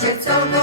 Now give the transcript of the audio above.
serce, co